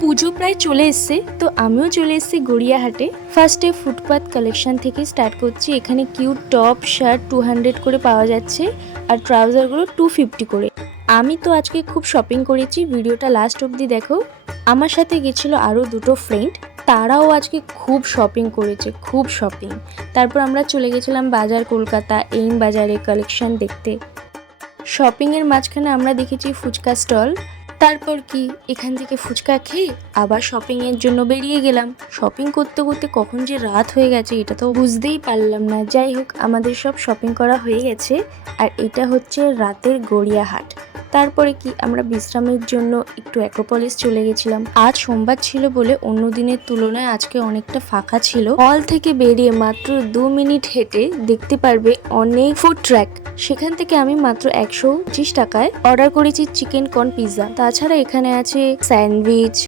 পুজো প্রায় চলে এসছে, তো আমিও চলে এসেছি গড়িয়াহাটে। ফার্স্টে ফুটপাথ কালেকশন থেকে স্টার্ট করছি। এখানে কিউট টপ শার্ট 200 করে পাওয়া যাচ্ছে, আর ট্রাউজারগুলো 250 করে। আমি তো আজকে খুব শপিং করেছি, ভিডিওটা লাস্ট অবধি দেখো। আমার সাথে গেছিলো আরও দুটো ফ্রেন্ড, তারাও আজকে খুব শপিং করেছে, খুব শপিং। তারপর আমরা চলে গেছিলাম বাজার কলকাতা এইম বাজারে কালেকশন দেখতে। শপিংয়ের মাঝখানে আমরা দেখেছি ফুচকা স্টল। তারপর কি এখান থেকে ফুচকা খেয়ে আবার শপিংয়ের জন্য বেরিয়ে গেলাম। শপিং করতে করতে কখন যে রাত হয়ে গেছে এটা তো বুঝতেই পারলাম না। যাই হোক, আমাদের সব শপিং করা হয়ে গেছে, আর এটা হচ্ছে রাতের গড়িয়াহাট। তারপরে কি আমরা বিশ্রামের জন্য একটু অ্যাক্রোপলিস চলে গেছিলাম। আজ সোমবার ছিল বলে অন্য দিনের তুলনায় আজকে অনেকটা ফাঁকা ছিল। হল থেকে বেরিয়ে মাত্র 2 মিনিট হেঁটে দেখতে পারবে অনেক ফুড ট্র্যাক। সেখান থেকে আমি মাত্র 125 টাকায় অর্ডার করেছি চিকেন কর্ন পিৎজা। তাছাড়া এখানে আছে স্যান্ডউইচ,